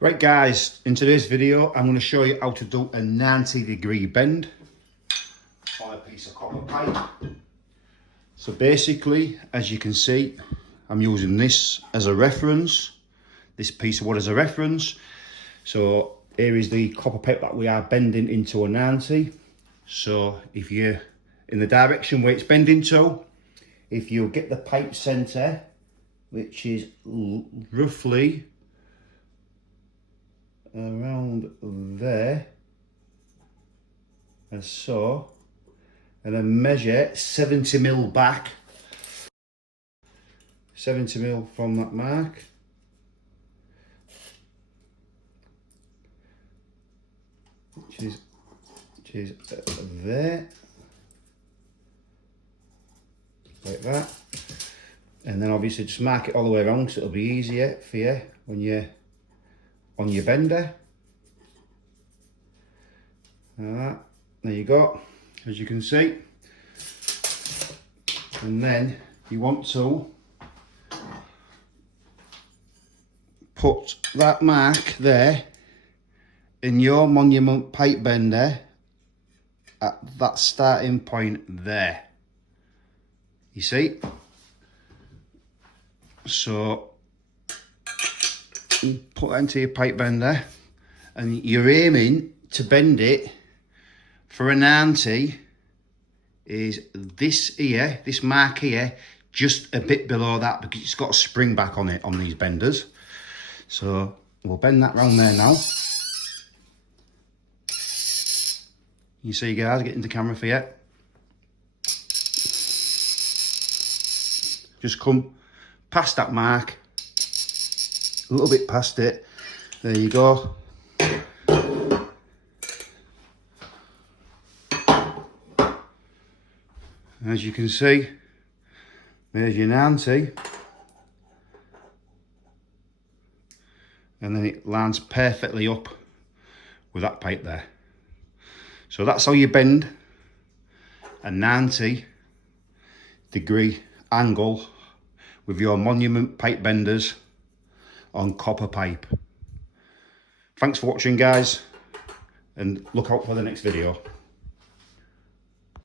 Right guys, in today's video I'm going to show you how to do a 90-degree bend on a piece of copper pipe. So basically, as you can see, I'm using this as a reference, this piece of wood as a reference. So here is the copper pipe that we are bending into a 90. So if you're in the direction where it's bending to, if you get the pipe centre, which is roughly around there, as so, and then measure 70mm back, 70mm from that mark, which is there, like that, and then obviously just mark it all the way around so it'll be easier for you when you're on your bender. There you go, as you can see. And then you want to put that mark there in your monument pipe bender at that starting point there. You see? So you put that into your pipe bender and you're aiming to bend it for a 90 is this here, this mark here, just a bit below that because it's got a spring back on it on these benders. So we'll bend that round there now. You see guys, get into camera for you. Just come past that mark, a little bit past it. There you go. As you can see, there's your 90. And then it lines perfectly up with that pipe there. So that's how you bend a 90-degree angle with your monument pipe benders on copper pipe. Thanks for watching guys, and look out for the next video.